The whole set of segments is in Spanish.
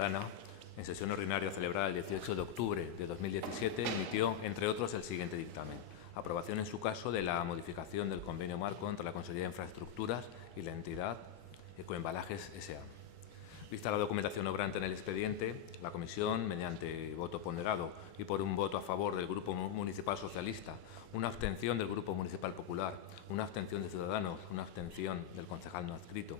Ciudadana, en sesión ordinaria celebrada el 18 de octubre de 2017, emitió, entre otros, el siguiente dictamen. Aprobación, en su caso, de la modificación del convenio marco entre la Consejería de Infraestructuras y la entidad Ecoembalajes S.A. Vista la documentación obrante en el expediente, la Comisión, mediante voto ponderado y por un voto a favor del Grupo Municipal Socialista, una abstención del Grupo Municipal Popular, una abstención de Ciudadanos, una abstención del concejal no adscrito,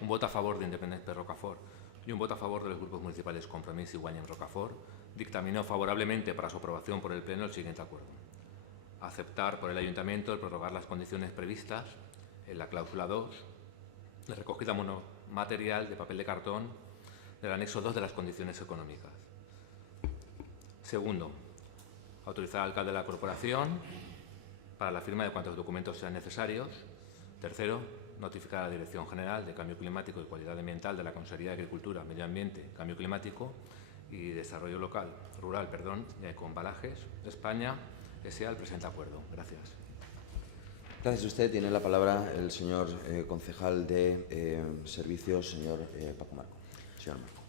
un voto a favor de Independientes Rocafort y un voto a favor de los grupos municipales Compromís y Guanyem Rocafort, dictaminó favorablemente para su aprobación por el Pleno el siguiente acuerdo. Aceptar por el Ayuntamiento el prorrogar las condiciones previstas en la cláusula 2 de recogida monomaterial de papel de cartón del anexo 2 de las condiciones económicas. Segundo, autorizar al alcalde de la corporación para la firma de cuantos documentos sean necesarios. Tercero, notificar a la Dirección General de Cambio Climático y Cualidad Ambiental de la Consejería de Agricultura, Medio Ambiente, Cambio Climático y Desarrollo Rural, de Ecoembalajes España, S.A. el presente acuerdo. Gracias. Gracias a usted. Tiene la palabra el señor concejal de Servicios, señor Paco Marco. Señor Marco.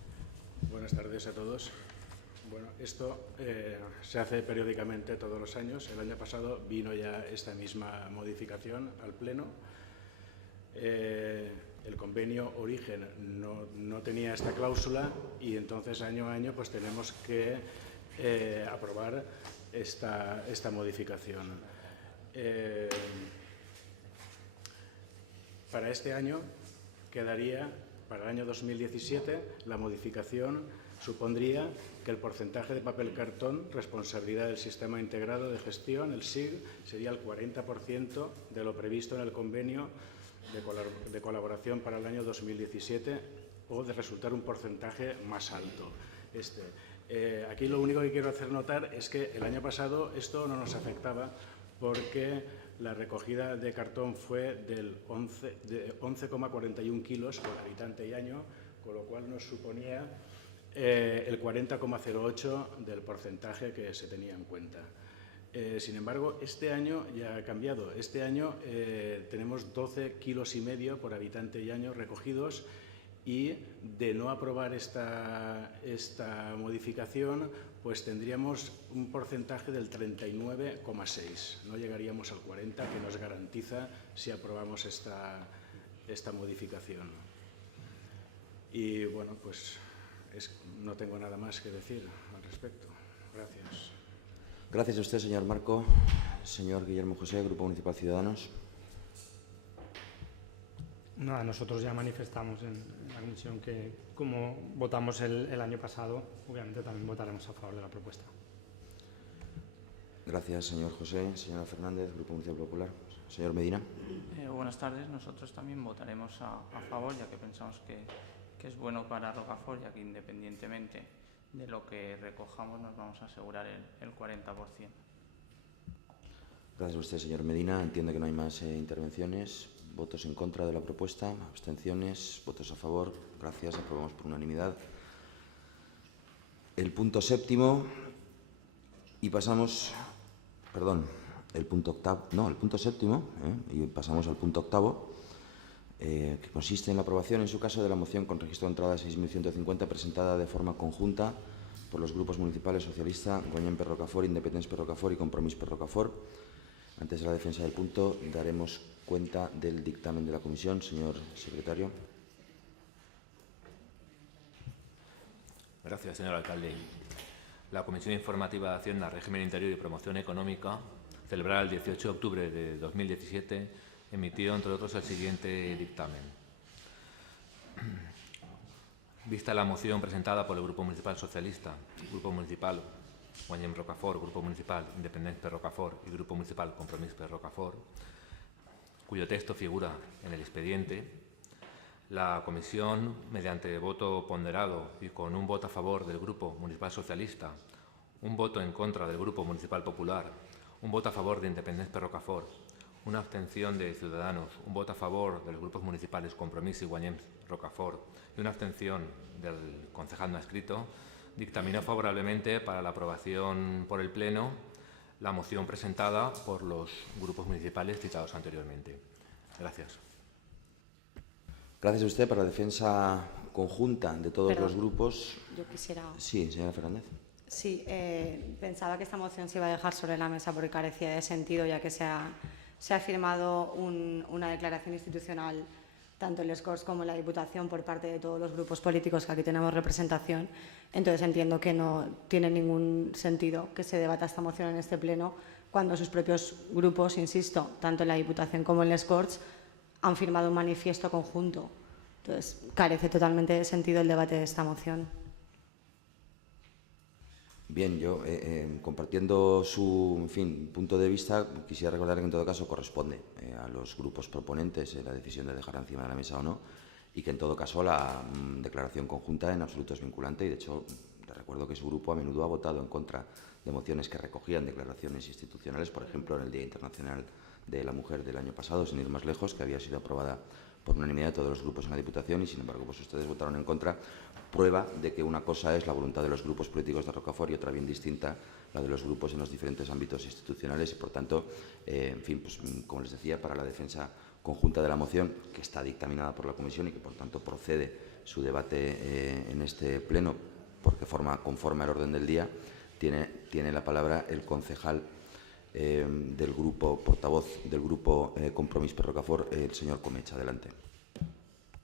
Buenas tardes a todos. Bueno, esto se hace periódicamente todos los años. El año pasado vino ya esta misma modificación al Pleno. El convenio origen no tenía esta cláusula y entonces año a año pues tenemos que aprobar esta modificación. Para este año quedaría, para el año 2017, la modificación supondría que el porcentaje de papel cartón, responsabilidad del Sistema Integrado de Gestión, el SIG, sería el 40% de lo previsto en el convenio de colaboración para el año 2017 o de resultar un porcentaje más alto. Aquí lo único que quiero hacer notar es que el año pasado esto no nos afectaba porque la recogida de cartón fue de 11,41 kilos por habitante y año, con lo cual nos suponía el 40,08 del porcentaje que se tenía en cuenta. Sin embargo, este año ya ha cambiado. Este año tenemos 12,5 kilos por habitante y año recogidos y de no aprobar esta modificación, pues tendríamos un porcentaje del 39,6. No llegaríamos al 40 que nos garantiza si aprobamos esta modificación. Y bueno, pues no tengo nada más que decir al respecto. Gracias. Gracias a usted, señor Marco. Señor Guillermo José, Grupo Municipal Ciudadanos. Nada, nosotros ya manifestamos en la comisión que, como votamos el año pasado, obviamente también votaremos a favor de la propuesta. Gracias, señor José. Señora Fernández, Grupo Municipal Popular. Señor Medina. Buenas tardes. Nosotros también votaremos a favor, ya que pensamos que es bueno para Rocafort, ya que independientemente de lo que recojamos nos vamos a asegurar el 40%. Gracias a usted, señor Medina. Entiendo que no hay más intervenciones. ¿Votos en contra de la propuesta? ¿Abstenciones? ¿Votos a favor? Gracias. Aprobamos por unanimidad. El punto séptimo y pasamos... Perdón, el punto octavo... No, el punto séptimo y pasamos al punto octavo, que consiste en la aprobación, en su caso, de la moción con registro de entrada 6.150 presentada de forma conjunta por los grupos municipales Socialista, Guanyem per Rocafort, Independents per Rocafort y Compromís per Rocafort. Antes de la defensa del punto, daremos cuenta del dictamen de la comisión. Señor secretario. Gracias, señor alcalde. La Comisión Informativa de Hacienda, Régimen Interior y Promoción Económica, celebrada el 18 de octubre de 2017, emitió, entre otros, el siguiente dictamen. Vista la moción presentada por el Grupo Municipal Socialista, Grupo Municipal Guanyem Rocafort, Grupo Municipal Independents per Rocafort y Grupo Municipal Compromís per Rocafort, cuyo texto figura en el expediente, la Comisión, mediante voto ponderado y con un voto a favor del Grupo Municipal Socialista, un voto en contra del Grupo Municipal Popular, un voto a favor de Independents per Rocafort, una abstención de Ciudadanos, un voto a favor de los grupos municipales Compromís y Guanyem Rocafort y una abstención del concejal no adscrito, dictaminó favorablemente para la aprobación por el Pleno la moción presentada por los grupos municipales citados anteriormente. Gracias. Gracias a usted. Para la defensa conjunta de todos los grupos. Yo quisiera... Sí, señora Fernández. Sí, pensaba que esta moción se iba a dejar sobre la mesa porque carecía de sentido, ya que se ha firmado una declaración institucional tanto en les Corts como en la Diputación por parte de todos los grupos políticos que aquí tenemos representación. Entonces entiendo que no tiene ningún sentido que se debata esta moción en este pleno cuando sus propios grupos, insisto, tanto en la Diputación como en les Corts, han firmado un manifiesto conjunto. Entonces carece totalmente de sentido el debate de esta moción. Bien, yo, compartiendo su punto de vista, quisiera recordar que en todo caso corresponde a los grupos proponentes la decisión de dejarla encima de la mesa o no, y que en todo caso la declaración conjunta en absoluto es vinculante, y de hecho le recuerdo que su grupo a menudo ha votado en contra de mociones que recogían declaraciones institucionales, por ejemplo en el Día Internacional de la Mujer del año pasado, sin ir más lejos, que había sido aprobada por unanimidad de todos los grupos en la Diputación, y sin embargo pues ustedes votaron en contra, prueba de que una cosa es la voluntad de los grupos políticos de Rocafort y otra bien distinta la de los grupos en los diferentes ámbitos institucionales, y por tanto, pues, como les decía, para la defensa conjunta de la moción, que está dictaminada por la Comisión y que por tanto procede su debate en este pleno, porque conforme al orden del día, tiene la palabra el concejal del grupo, portavoz del grupo Compromís per Rocafort, el señor Comech. Adelante.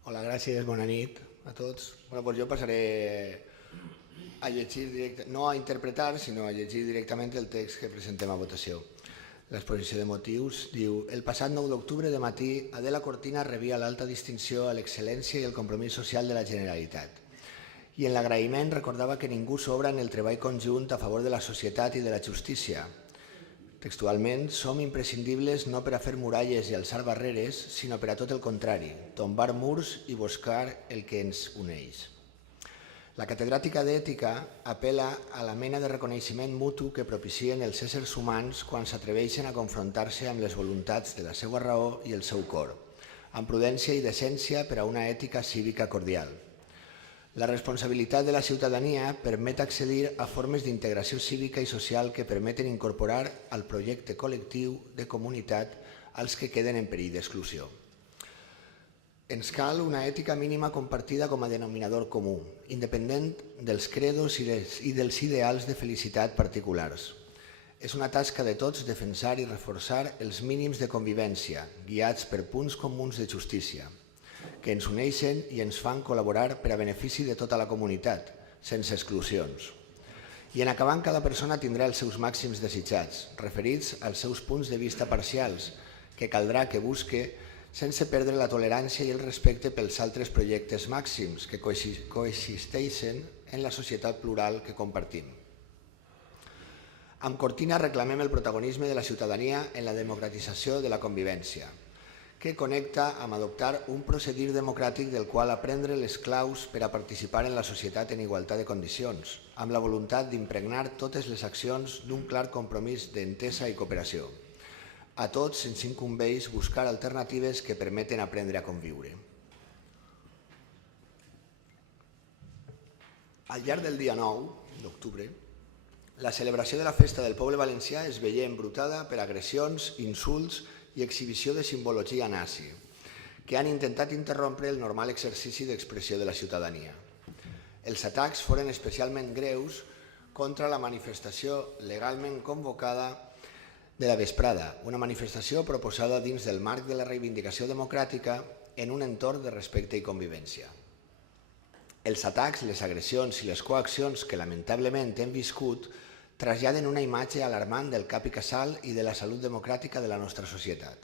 Hola, gràcies, bona nit a tots. Pues jo passaré a llegir no a interpretar, sinó a llegir directament el text que presentem a votació. L'exposició de motius diu: el passat 9 d'octubre de matí, Adela Cortina rebia l'alta distinció a l'excel·lència i el compromís social de la Generalitat. I en l'agraïment recordava que ningú sobra en el treball conjunt a favor de la societat i de la justícia. Textualment, som imprescindibles no per a fer muralles i alçar barreres, sinó per a tot el contrari, tombar murs i buscar el que ens uneix. La catedràtica d'Ètica apel·la a la mena de reconeixement mutu que propicien els éssers humans quan s'atreveixen a confrontar-se amb les voluntats de la seva raó i el seu cor, amb prudència i decència per a una ètica cívica cordial. La responsabilitat de la ciutadania permet accedir a formes d'integració cívica i social que permeten incorporar al projecte col·lectiu de comunitat als que queden en perill d'exclusió. Ens cal una ètica mínima compartida com a denominador comú, independent dels credos i dels ideals de felicitat particulars. És una tasca de tots defensar i reforçar els mínims de convivència, guiats per punts comuns de justícia, que ens uneixen i ens fan col·laborar per a benefici de tota la comunitat, sense exclusions. I en acabant, cada persona tindrà els seus màxims desitjats, referits als seus punts de vista parcials, que caldrà que busque sense perdre la tolerància i el respecte pels altres projectes màxims que coexisteixen en la societat plural que compartim. Amb Cortina reclamem el protagonisme de la ciutadania en la democratització de la convivència, que connecta amb adoptar un procedir democràtic del qual aprendre les claus per a participar en la societat en igualtat de condicions, amb la voluntat d'impregnar totes les accions d'un clar compromís d'entesa i cooperació. A tots ens incumbeix buscar alternatives que permeten aprendre a conviure. Al llarg del dia 9 d'octubre, la celebració de la Festa del Poble Valencià es veia embrutada per agressions, insults i exhibició de simbologia nazi, que han intentat interrompre el normal exercici d'expressió de la ciutadania. Els atacs foren especialment greus contra la manifestació legalment convocada de la vesprada, una manifestació proposada dins del marc de la reivindicació democràtica en un entorn de respecte i convivència. Els atacs, les agressions i les coaccions que lamentablement hem viscut traslladen una imatge alarmant del cap i casal i de la salut democràtica de la nostra societat.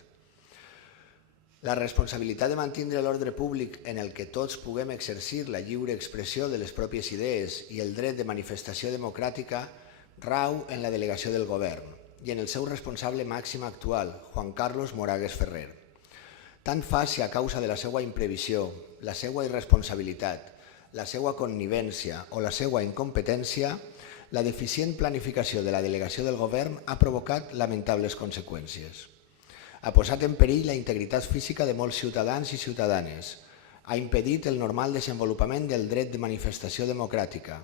La responsabilitat de mantenir l'ordre públic en el que tots puguem exercir la lliure expressió de les pròpies idees i el dret de manifestació democràtica rau en la delegació del govern i en el seu responsable màxim actual, Juan Carlos Moragues Ferrer. Tant fa si a causa de la seva imprevisió, la seva irresponsabilitat, la seva connivència o la seva incompetència, la deficient planificació de la delegació del govern ha provocat lamentables conseqüències. Ha posat en perill la integritat física de molts ciutadans i ciutadanes, ha impedit el normal desenvolupament del dret de manifestació democràtica,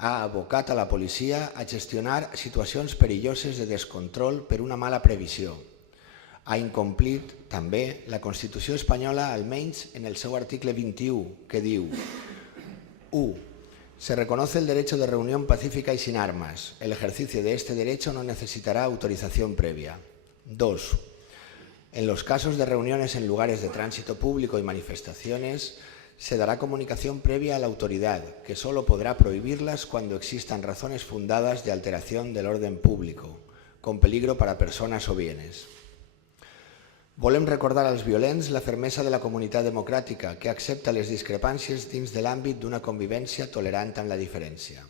ha abocat a la policia a gestionar situacions perilloses de descontrol per una mala previsió, Ha incomplit també la Constitució espanyola, almenys en el seu article 21, que diu: 1. Se reconoce el derecho de reunión pacífica y sin armas. El ejercicio de este derecho no necesitará autorización previa. 2. En los casos de reuniones en lugares de tránsito público y manifestaciones, se dará comunicación previa a la autoridad, que solo podrá prohibirlas cuando existan razones fundadas de alteración del orden público, con peligro para personas o bienes. Volem recordar als violents la fermesa de la comunitat democràtica que accepta les discrepàncies dins de l'àmbit d'una convivència tolerant amb la diferència,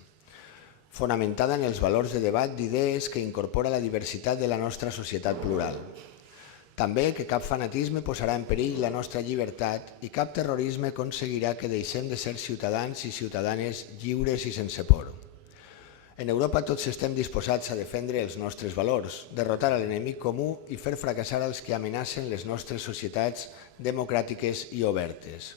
fonamentada en els valors de debat d'idees que incorpora la diversitat de la nostra societat plural. També que cap fanatisme posarà en perill la nostra llibertat i cap terrorisme aconseguirà que deixem de ser ciutadans i ciutadanes lliures i sense por. En Europa tots estem disposats a defendre els nostres valors, derrotar l'enemic comú i fer fracassar els que amenacen les nostres societats democràtiques i obertes.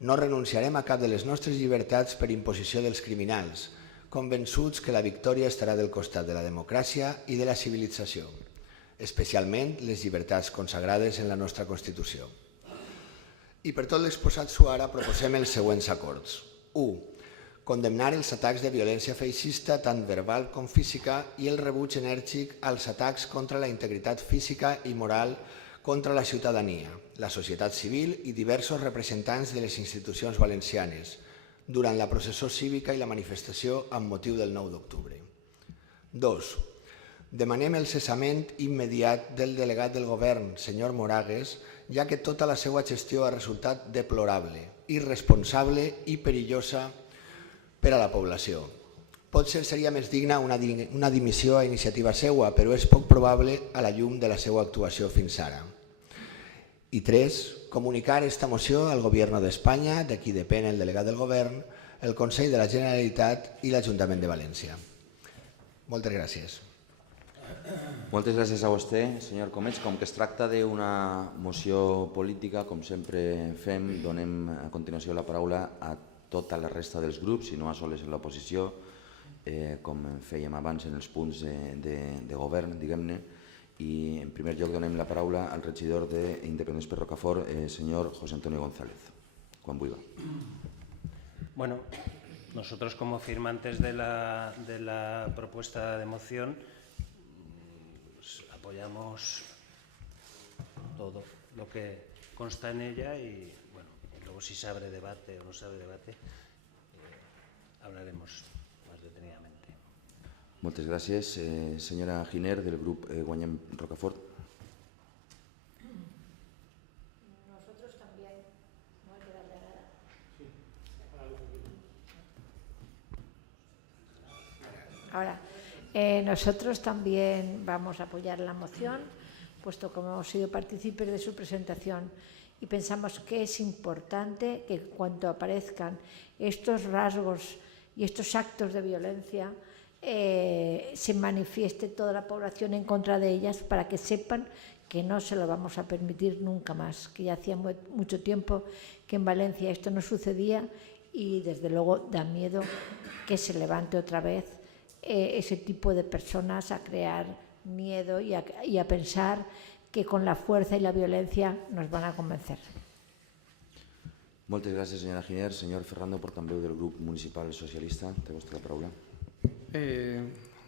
No renunciarem a cap de les nostres llibertats per imposició dels criminals, convençuts que la victòria estarà del costat de la democràcia i de la civilització, especialment les llibertats consagrades en la nostra Constitució. I per tot l'exposat suara proposem els següents acords. 1. Condemnar els atacs de violència feixista, tant verbal com física, i el rebuig enèrgic als atacs contra la integritat física i moral contra la ciutadania, la societat civil i diversos representants de les institucions valencianes durant la processó cívica i la manifestació amb motiu del 9 d'octubre. 2. Demanem el cessament immediat del delegat del govern, senyor Moragues, ja que tota la seva gestió ha resultat deplorable, irresponsable i perillosa per a la població. Potser seria més digna una dimissió a iniciativa seua, però és poc probable a la llum de la seva actuació fins ara. I 3. Comunicar esta moció al Gobierno d'Espanya, de qui depèn el delegat del govern, el Consell de la Generalitat i l'Ajuntament de València. Moltes gràcies. Moltes gràcies a vostè, senyor Comets. Com que es tracta d'una moció política, com sempre fem, donem a continuació la paraula a tota la resta dels grups, i no a soles en l'oposició, com fèiem abans en els punts de govern, diguem-ne. I en primer lloc donem la paraula al regidor d'Independents per Rocafort, senyor José Antonio González. Quan vulgui. Bueno, nosotros como firmantes de la propuesta de moción pues, apoyamos todo lo que consta en ella y bueno, luego si se abre debate o no se abre debate, hablaremos más detenidamente. Moltes gràcies. Senyora Giner, del grup Guanyem Rocafort. Nosotros también. No hay que darle nada. Ahora, nosotros también vamos a apoyar la moción, puesto que hemos sido partícipes de su presentación y pensamos que es importante que cuando aparezcan estos rasgos y estos actos de violencia se manifieste toda la población en contra de ellas para que sepan que no se lo vamos a permitir nunca más, que ya hacía mucho tiempo que en Valencia esto no sucedía y desde luego da miedo que se levante otra vez ese tipo de personas a crear miedo y a pensar que con la fuerza y la violencia nos van a convencer. Moltes gràcies, senyora Giner. Senyor Ferrando, portaveu del grup municipal socialista, té vostè la paraula.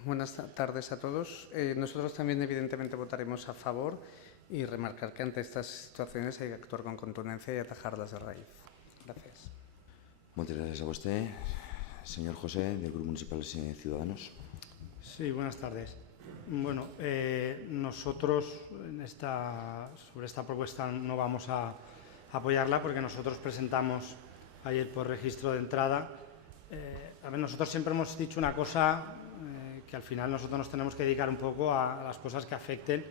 Buenas tardes a todos. Nosotros también evidentemente votaremos a favor y remarcar que ante estas situaciones hay que actuar con contundencia y atajarlas de raíz. Gracias. Moltes gràcies a vostè. Señor José, del Grupo Municipal Ciudadanos. Sí, buenas tardes. Bueno, nosotros sobre esta propuesta no vamos a apoyarla porque nosotros presentamos ayer por registro de entrada. Nosotros siempre hemos dicho una cosa, que al final nosotros nos tenemos que dedicar un poco a las cosas que afecten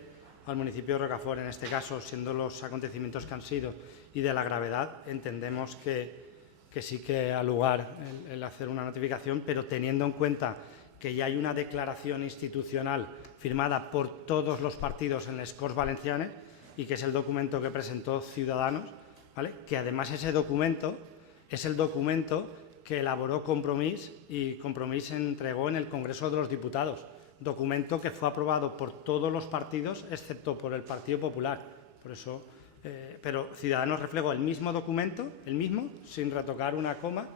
al municipio de Rocafort. En este caso, siendo los acontecimientos que han sido y de la gravedad, entendemos que sí que ha lugar el hacer una notificación, pero teniendo en cuenta que ya hay una declaración institucional firmada por todos los partidos en les Corts Valencianes y que es el documento que presentó Ciudadanos, ¿vale? Que además ese documento es el documento que elaboró Compromís y Compromís entregó en el Congreso de los Diputados. documento que fue aprobado por todos los partidos, excepto por el Partido Popular. Por eso, pero Ciudadanos reflejó el mismo documento, el mismo, sin retocar una coma,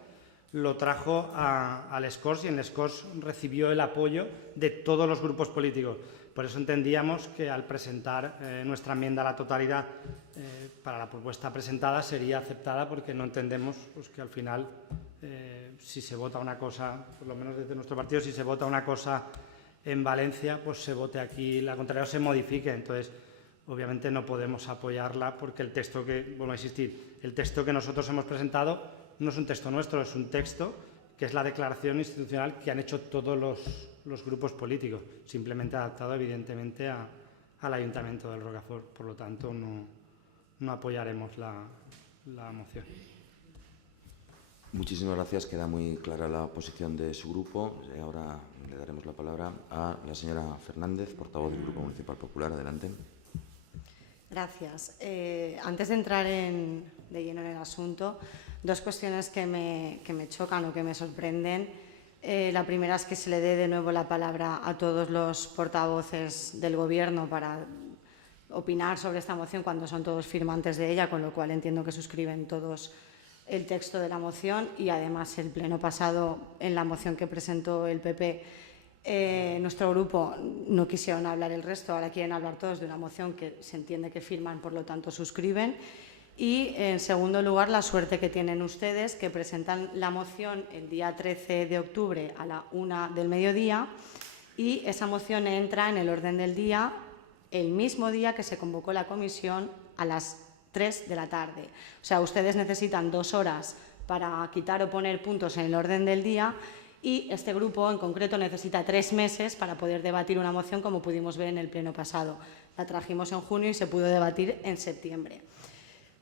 lo trajo al SCORS y en el SCORS recibió el apoyo de todos los grupos políticos. Por eso entendíamos que al presentar nuestra enmienda a la totalidad para la propuesta presentada sería aceptada, porque no entendemos pues, que al final, si se vota una cosa, por lo menos desde nuestro partido, si se vota una cosa en Valencia, pues se vote aquí la contraria o se modifique. Entonces, obviamente no podemos apoyarla porque el texto que, vuelvo a insistir, el texto que nosotros hemos presentado no es un texto nuestro, es un texto que es la declaración institucional que han hecho todos los grupos políticos, simplemente adaptado evidentemente al Ayuntamiento del Rocafort. Por lo tanto, no apoyaremos la moción. Muchísimas gracias. Queda muy clara la posición de su grupo. Ahora le daremos la palabra a la señora Fernández, portavoz del Grupo Municipal Popular. Adelante. Gracias. Antes de entrar de lleno en el asunto, dos cuestiones que me chocan o que me sorprenden. La primera es que se le dé de nuevo la palabra a todos los portavoces del Gobierno para opinar sobre esta moción cuando son todos firmantes de ella, con lo cual entiendo que suscriben todos el texto de la moción. Y además el pleno pasado, en la moción que presentó el PP, nuestro grupo no quisieron hablar el resto, ahora quieren hablar todos de una moción que se entiende que firman, por lo tanto suscriben. Y, en segundo lugar, la suerte que tienen ustedes, que presentan la moción el día 13 de octubre a la 1 del mediodía y esa moción entra en el orden del día el mismo día que se convocó la comisión a las 3 de la tarde. O sea, ustedes necesitan 2 horas para quitar o poner puntos en el orden del día y este grupo en concreto necesita 3 meses para poder debatir una moción, como pudimos ver en el pleno pasado. La trajimos en junio y se pudo debatir en septiembre.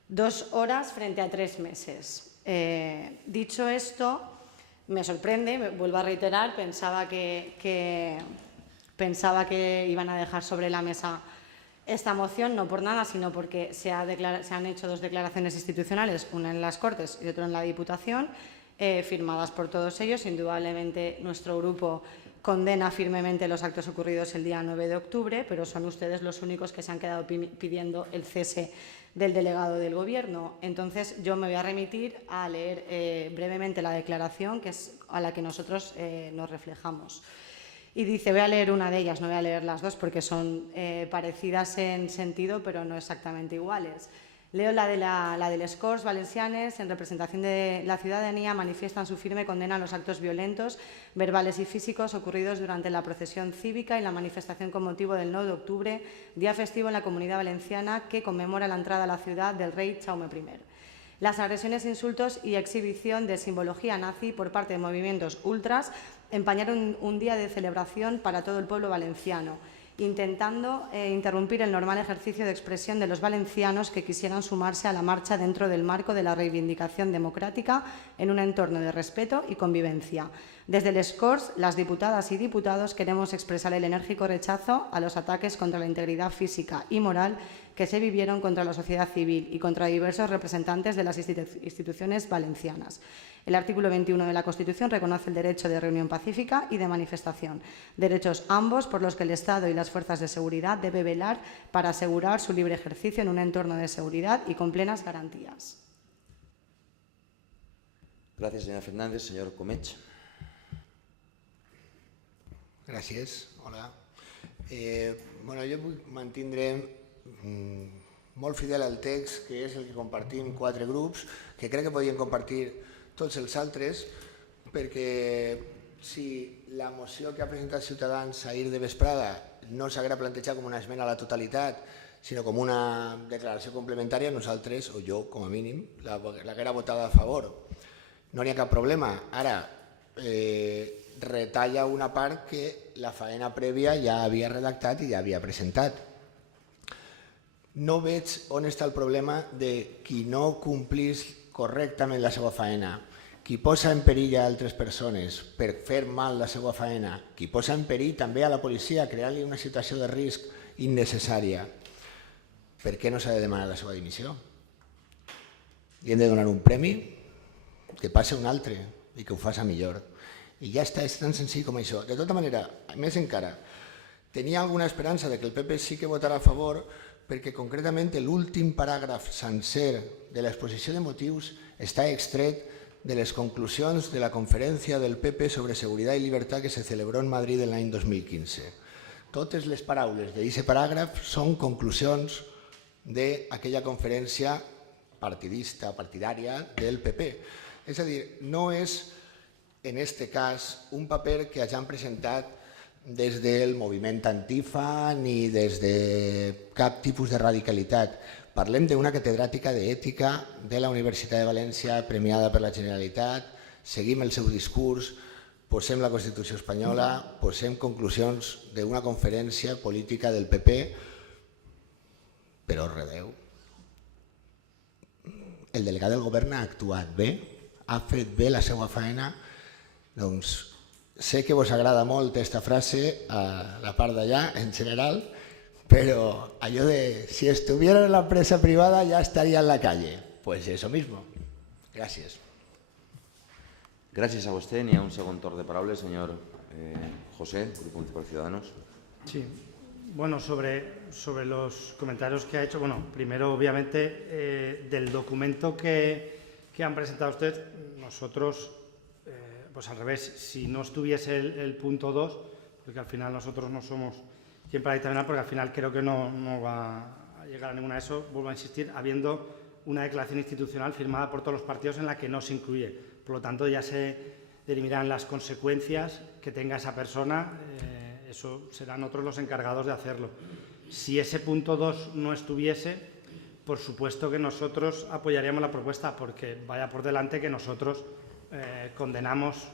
2 horas frente a 3 meses. Dicho esto, me sorprende, vuelvo a reiterar, pensaba que iban a dejar sobre la mesa esta moción, no por nada, sino porque se han hecho 2 declaraciones institucionales, una en las Cortes y otra en la Diputación, firmadas por todos ellos. Indudablemente nuestro grupo condena firmemente los actos ocurridos el día 9 de octubre, pero son ustedes los únicos que se han quedado pidiendo el cese del delegado del Gobierno. Entonces, yo me voy a remitir a leer brevemente la declaración a la que nosotros nos reflejamos. Y dice, voy a leer una de ellas, no voy a leer las dos porque son parecidas en sentido, pero no exactamente iguales. Leo la del SCORS Valencianes. En representación de la ciudadanía, manifiestan su firme condena a los actos violentos, verbales y físicos ocurridos durante la procesión cívica y la manifestación con motivo del 9 de octubre, día festivo en la Comunidad Valenciana que conmemora la entrada a la ciudad del rey Jaume I. Las agresiones, insultos y exhibición de simbología nazi por parte de movimientos ultras empañaron un día de celebración para todo el pueblo valenciano, intentando interrumpir el normal ejercicio de expresión de los valencianos que quisieran sumarse a la marcha dentro del marco de la reivindicación democrática en un entorno de respeto y convivencia. Desde el SCORS, las diputadas y diputados queremos expresar el enérgico rechazo a los ataques contra la integridad física y moral que se vivieron contra la sociedad civil y contra diversos representantes de las instituciones valencianas. El artículo 21 de la Constitución reconoce el derecho de reunión pacífica y de manifestación, derechos ambos por los que el Estado y las fuerzas de seguridad deben velar para asegurar su libre ejercicio en un entorno de seguridad y con plenas garantías. Gracias, señora Fernández. Señor Comech. Gràcies. Hola. Jo vull mantindre molt fidel al text, que és el que compartim 4 grups, que crec que podien compartir tots els altres, perquè si la moció que ha presentat Ciutadans ahir de vesprada no s'haguera plantejat com una esmena a la totalitat, sinó com una declaració complementària, nosaltres, o jo com a mínim, l'haguera votada a favor. No n'hi ha cap problema. Ara, retalla una part que la faena prèvia ja havia redactat i ja havia presentat. No veig on està el problema de qui no complís correctament la seva faena, qui posa en perill a altres persones per fer mal la seva faena, qui posa en perill també a la policia creant-li una situació de risc innecessària. Per què no s'ha de demanar la seva dimissió? Li hem de donar un premi? Que passe un altre i que ho faci millor. I ja està, és tan senzill com això. De tota manera, més encara, tenia alguna esperança de que el PP sí que votarà a favor perquè concretament l'últim paràgraf sencer de l'exposició de motius està extret de les conclusions de la conferència del PP sobre seguretat i llibertat que se celebró en Madrid l'any 2015. Totes les paraules d'aquest paràgraf són conclusions d'aquella conferència partidista, partidària del PP. És a dir, no és, en aquest cas, un paper que hagin presentat des del moviment Antifa ni des de cap tipus de radicalitat. Parlem d'una catedràtica d'ètica de la Universitat de València premiada per la Generalitat, seguim el seu discurs, posem la Constitució espanyola, posem conclusions d'una conferència política del PP, però redeu. El delegat del govern ha actuat bé, ha fet bé la seva feina, doncs sé que vos agrada molt aquesta frase, a la part d'allà en general, pero allò de si estuviera en la empresa privada ya estaría en la calle. Pues eso mismo. Gracias. Gràcies a vostè. N'hi ha un segon torn de paraules, senyor José, Grupo Municipal Ciudadanos. Sí. Bueno, sobre los comentarios que ha hecho, bueno, primero obviamente del documento que han presentado ustedes, nosotros, pues al revés, si no estuviese el punto 2, porque al final nosotros no somos quien para dictaminar, porque al final creo que no va a llegar a ninguna de eso, vuelvo a insistir, habiendo una declaración institucional firmada por todos los partidos en la que no se incluye. Por lo tanto, ya se dirimirán las consecuencias que tenga esa persona, eso serán otros los encargados de hacerlo. Si ese punto 2 no estuviese, por supuesto que nosotros apoyaríamos la propuesta, porque vaya por delante que nosotros condenamos